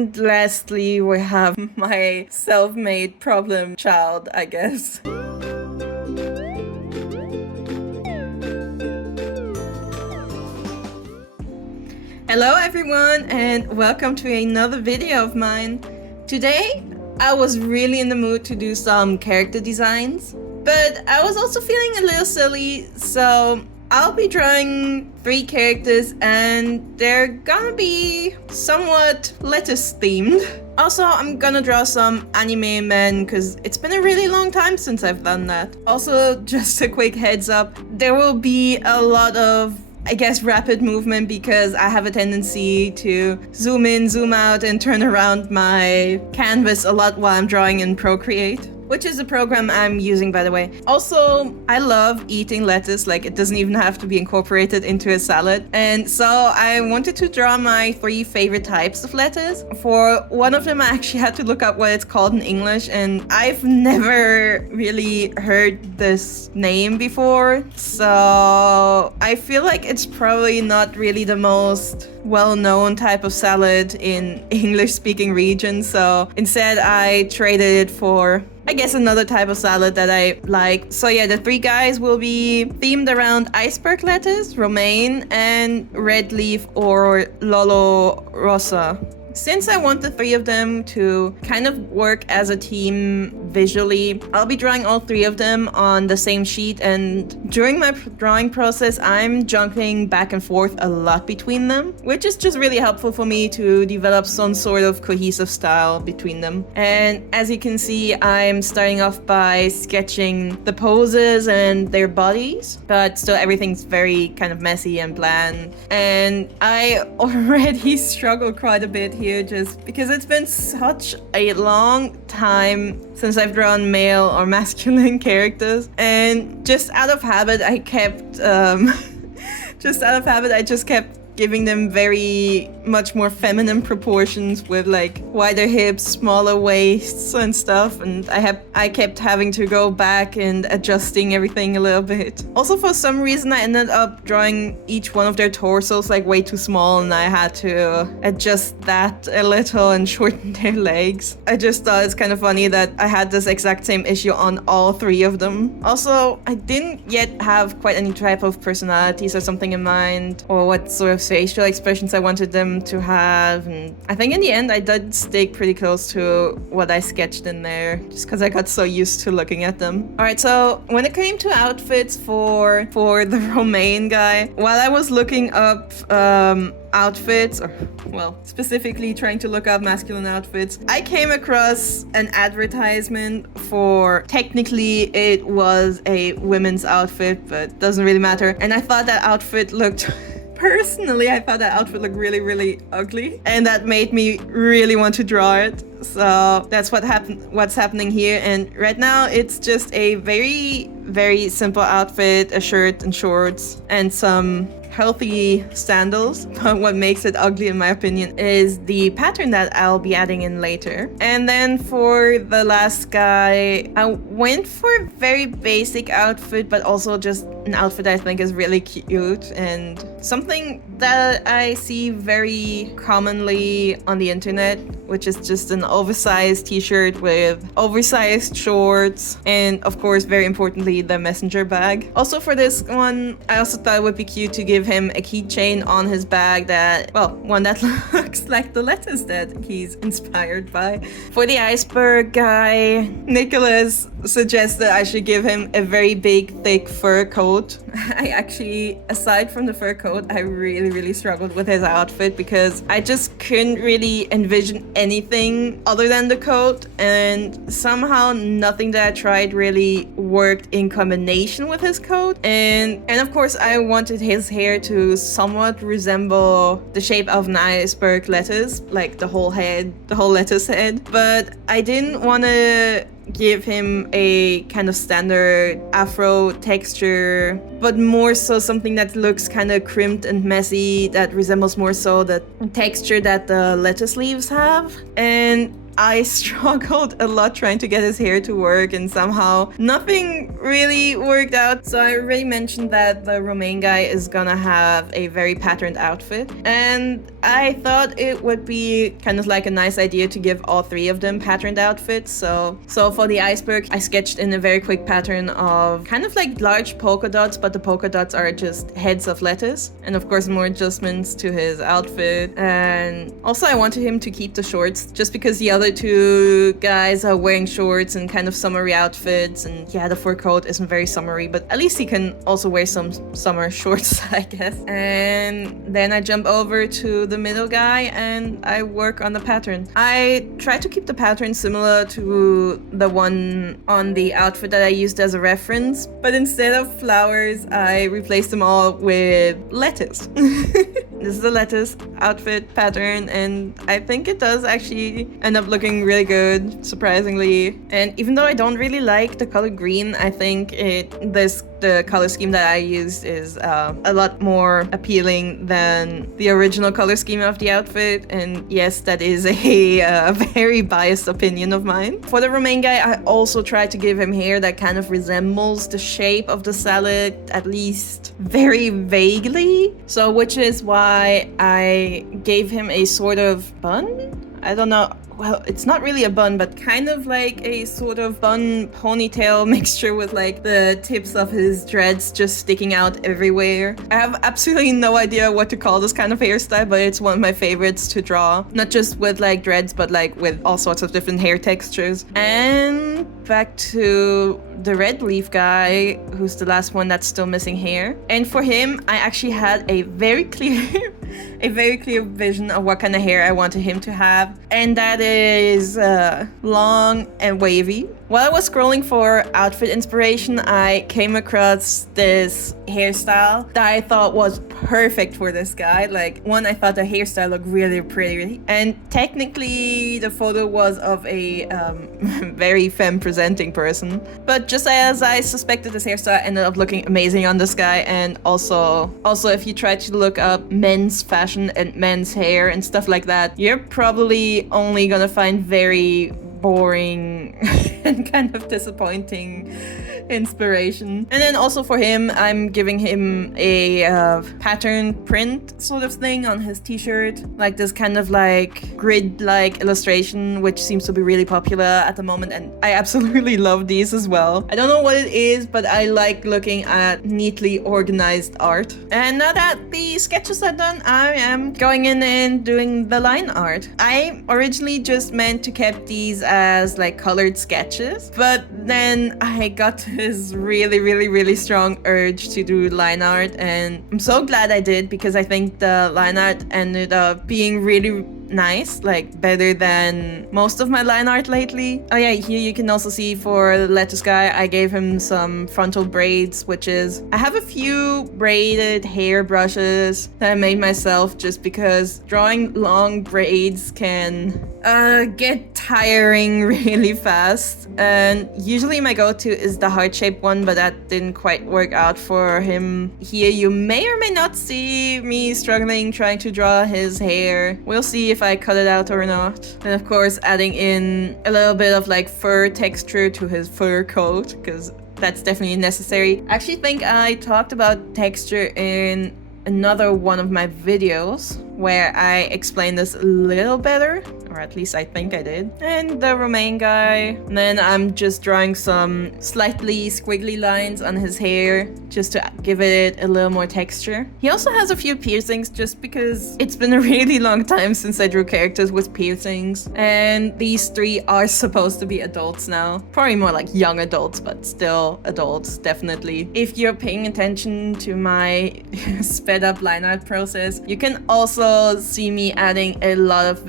And lastly, we have my self-made problem child, I guess. Hello everyone, and welcome to another video of mine. Today, I was really in the mood to do some character designs, but I was also feeling a little silly, so I'll be drawing 3 characters and they're gonna be somewhat lettuce themed. Also, I'm gonna draw some anime men because it's been a really long time since I've done that. Also, just a quick heads up, there will be a lot of rapid movement because I have a tendency to zoom in, zoom out, and turn around my canvas a lot while I'm drawing in Procreate, which is a program I'm using, by the way. Also, I love eating lettuce, like it doesn't even have to be incorporated into a salad. And so I wanted to draw my 3 favorite types of lettuce. For one of them, I actually had to look up what it's called in English, and I've never really heard this name before. So I feel like it's probably not really the most well-known type of salad in English-speaking regions. So instead, I traded it for, I guess, another type of salad that I like. So yeah, the 3 guys will be themed around iceberg lettuce, romaine, and red leaf or lolo rosa. Since I want the 3 of them to kind of work as a team visually, I'll be drawing all 3 of them on the same sheet, and during my drawing process, I'm jumping back and forth a lot between them, which is just really helpful for me to develop some sort of cohesive style between them. And as you can see, I'm starting off by sketching the poses and their bodies, but still everything's very kind of messy and bland. And I already struggle quite a bit here just because it's been such a long time since I've drawn male or masculine characters, and just out of habit I just kept giving them very much more feminine proportions with like wider hips, smaller waists and stuff, and I kept having to go back and adjusting everything a little bit. Also, for some reason I ended up drawing each one of their torsos like way too small, and I had to adjust that a little and shorten their legs. I just thought it's kind of funny that I had this exact same issue on all 3 of them. Also, I didn't yet have quite any type of personalities or something in mind, or what sort of facial expressions I wanted them to have, and I think in the end I did stick pretty close to what I sketched in there just because I got so used to looking at them. Alright, so when it came to outfits for the romaine guy, while I was looking up outfits, or well, specifically trying to look up masculine outfits, I came across an advertisement for, technically it was a women's outfit, but doesn't really matter, and I thought that outfit looked personally, I thought that outfit looked really, really ugly, and that made me really want to draw it. So that's what's happening here, and right now it's just a very, very simple outfit, a shirt and shorts, and some healthy sandals. But what makes it ugly, in my opinion, is the pattern that I'll be adding in later. And then for the last guy, I went for a very basic outfit, but also just an outfit I think is really cute and something that I see very commonly on the internet, which is just an oversized t-shirt with oversized shorts, and of course, very importantly, the messenger bag. Also for this one, I also thought it would be cute to give him a keychain on his bag that, well, one that looks like the lettuce that he's inspired by. For the iceberg guy, Nicholas suggested I should give him a very big, thick fur coat. I actually, aside from the fur coat, I really struggled with his outfit because I just couldn't really envision anything other than the coat, and somehow nothing that I tried really worked in combination with his coat. And of course, I wanted his hair to somewhat resemble the shape of an iceberg lettuce, like the whole lettuce head. But I didn't want to give him a kind of standard afro texture, but more so something that looks kind of crimped and messy, that resembles more so the texture that the lettuce leaves have. And I struggled a lot trying to get his hair to work, and somehow nothing really worked out. So I already mentioned that the Romaine guy is gonna have a very patterned outfit, and I thought it would be kind of like a nice idea to give all three of them patterned outfits. So for the iceberg, I sketched in a very quick pattern of kind of like large polka dots, but the polka dots are just heads of lettuce, and of course more adjustments to his outfit. And also I wanted him to keep the shorts, just because the other two guys are wearing shorts and kind of summery outfits, and yeah, the fur coat isn't very summery, but at least he can also wear some summer shorts, I guess. And then I jump over to the middle guy and I work on the pattern. I try to keep the pattern similar to the one on the outfit that I used as a reference, but instead of flowers, I replaced them all with lettuce. This is the lettuce outfit pattern, and I think it does actually end up looking really good, surprisingly. And even though I don't really like the color green, I think the color scheme that I used is a lot more appealing than the original color scheme of the outfit. And yes, that is a very biased opinion of mine. For the Romaine guy, I also tried to give him hair that kind of resembles the shape of the salad, at least very vaguely. So which is why I gave him a sort of bun? I don't know. Well, it's not really a bun, but kind of like a sort of bun ponytail mixture with like the tips of his dreads just sticking out everywhere. I have absolutely no idea what to call this kind of hairstyle, but it's one of my favorites to draw. Not just with like dreads, but like with all sorts of different hair textures. And back to the red leaf guy, who's the last one that's still missing hair. And for him, I actually had a very clear vision of what kind of hair I wanted him to have, and that is long and wavy. While I was scrolling for outfit inspiration, I came across this hairstyle that I thought was perfect for this guy. Like, one, I thought the hairstyle looked really pretty, and technically the photo was of a very femme presenting person, but just as I suspected, this hairstyle ended up looking amazing on this guy. And also if you try to look up men's fashion and men's hair and stuff like that, you're probably only gonna find very boring and kind of disappointing inspiration. And then also for him, I'm giving him a pattern print sort of thing on his t-shirt, like this kind of like grid-like illustration, which seems to be really popular at the moment, and I absolutely love these as well. I don't know what it is, but I like looking at neatly organized art. And now that the sketches are done, I am going in and doing the line art. I originally just meant to keep these as like colored sketches, but then I got this really strong urge to do line art, and I'm so glad I did, because I think the line art ended up being really nice, like better than most of my line art lately. Oh yeah, here you can also see for the lettuce guy, I gave him some frontal braids, which is, I have a few braided hair brushes that I made myself, just because drawing long braids can get tiring really fast. And usually my go-to is the heart-shaped one, but that didn't quite work out for him. Here you may or may not see me struggling trying to draw his hair. We'll see if I cut it out or not. And of course adding in a little bit of like fur texture to his fur coat, because that's definitely necessary. I actually think I talked about texture in another one of my videos where I explained this a little better, or at least I think I did. And the Romaine guy, and then I'm just drawing some slightly squiggly lines on his hair just to give it a little more texture. He also has a few piercings, just because it's been a really long time since I drew characters with piercings, and these three are supposed to be adults now. Probably more like young adults, but still adults, definitely. If you're paying attention to my sped up line art process, you can also see me adding a lot of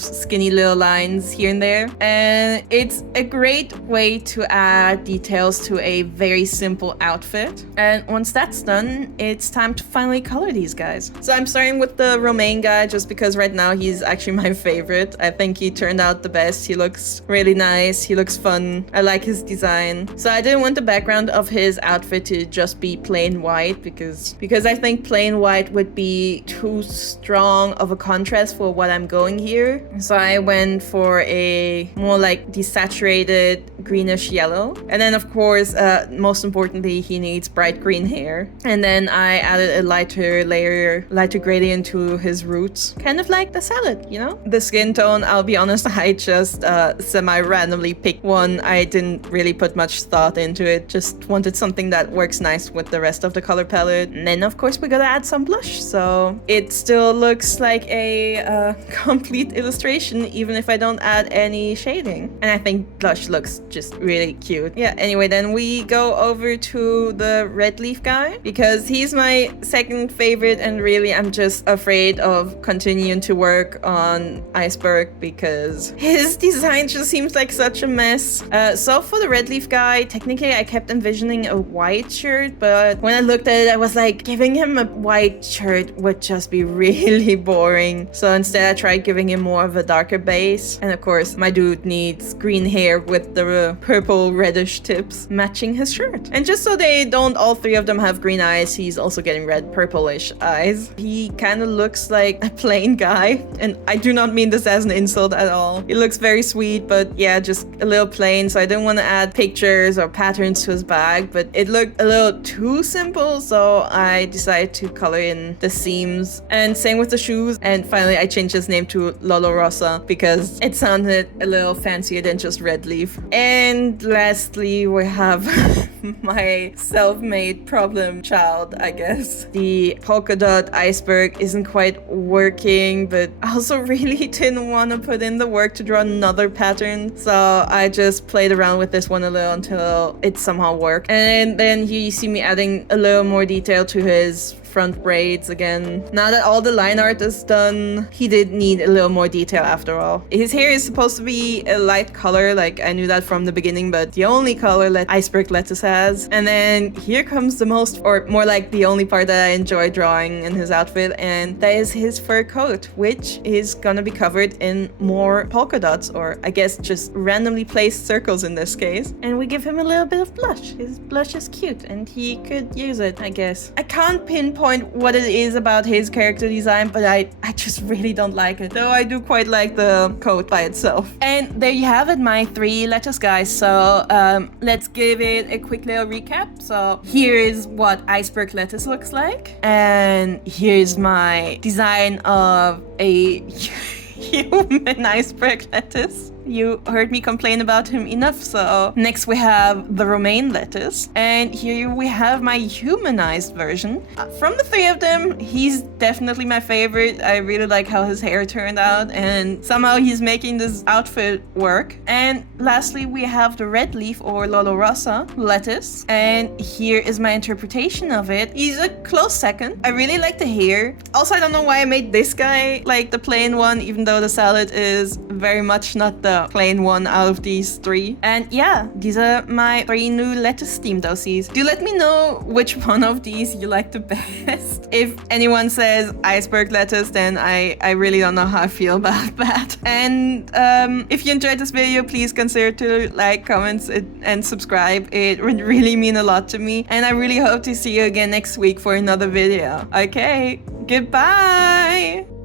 skinny little lines here and there, and it's a great way to add details to a very simple outfit. And once that's done, it's time to finally color these guys. So I'm starting with the Romaine guy, just because right now he's actually my favorite. I think he turned out the best. He looks really nice, he looks fun, I like his design. So I didn't want the background of his outfit to just be plain white, because I think plain white would be be too strong of a contrast for what I'm going here. So I went for a more like desaturated greenish yellow. And then of course, most importantly, he needs bright green hair. And then I added a lighter gradient to his roots. Kind of like the salad, you know? The skin tone, I'll be honest, I just semi-randomly picked one. I didn't really put much thought into it. Just wanted something that works nice with the rest of the color palette. And then of course we gotta add some blush. So it still looks like a complete illustration even if I don't add any shading. And I think blush looks just really cute. Yeah, anyway, then we go over to the red leaf guy because he's my second favorite, and really I'm just afraid of continuing to work on Iceberg because his design just seems like such a mess. So for the red leaf guy, technically I kept envisioning a white shirt, but when I looked at it, I was like, giving him a white shirt would just be really boring. So instead I tried giving him more of a darker base. And of course, my dude needs green hair with the purple reddish tips matching his shirt. And just so they don't all three of them have green eyes, he's also getting red purplish eyes. He kind of looks like a plain guy, and I do not mean this as an insult at all. He looks very sweet, but yeah, just a little plain. So I didn't want to add pictures or patterns to his bag, but it looked a little too simple, so I decided to color in the seams. And same with the shoes. And finally I changed his name to Lolo Rosa because it sounded a little fancier than just red leaf. And lastly we have my self-made problem child, I guess. The polka dot iceberg isn't quite working, but I also really didn't want to put in the work to draw another pattern, so I just played around with this one a little until it somehow worked. And then here you see me adding a little more detail to his front braids again. Now that all the line art is done, he did need a little more detail after all. His hair is supposed to be a light color, like I knew that from the beginning, but the only color that Iceberg Lettuce has. And then here comes the most, or more like the only part that I enjoy drawing in his outfit, and that is his fur coat, which is gonna be covered in more polka dots, or I guess just randomly placed circles in this case. And we give him a little bit of blush. His blush is cute and he could use it, I guess. I can't pinpoint what it is about his character design, but I just really don't like it, though I do quite like the coat by itself. And there you have it, my 3 lettuce guys. So let's give it a quick little recap. So here is what Iceberg Lettuce looks like, and here's my design of a human Iceberg Lettuce. You heard me complain about him enough, so next we have the romaine lettuce, and here we have my humanized version. From the 3 of them, he's definitely my favorite. I really like how his hair turned out, and somehow he's making this outfit work. And lastly, we have the red leaf or Lolo Rosa lettuce, and here is my interpretation of it. He's a close second. I really like the hair. Also, I don't know why I made this guy like the plain one, even though the salad is very much not the plain one out of these 3. And yeah, these are my 3 new lettuce themed OCs. Do let me know which one of these you like the best. If anyone says Iceberg Lettuce, then I really don't know how I feel about that. And if you enjoyed this video, please consider to like, comment, and subscribe. It would really mean a lot to me. And I really hope to see you again next week for another video. Okay, goodbye!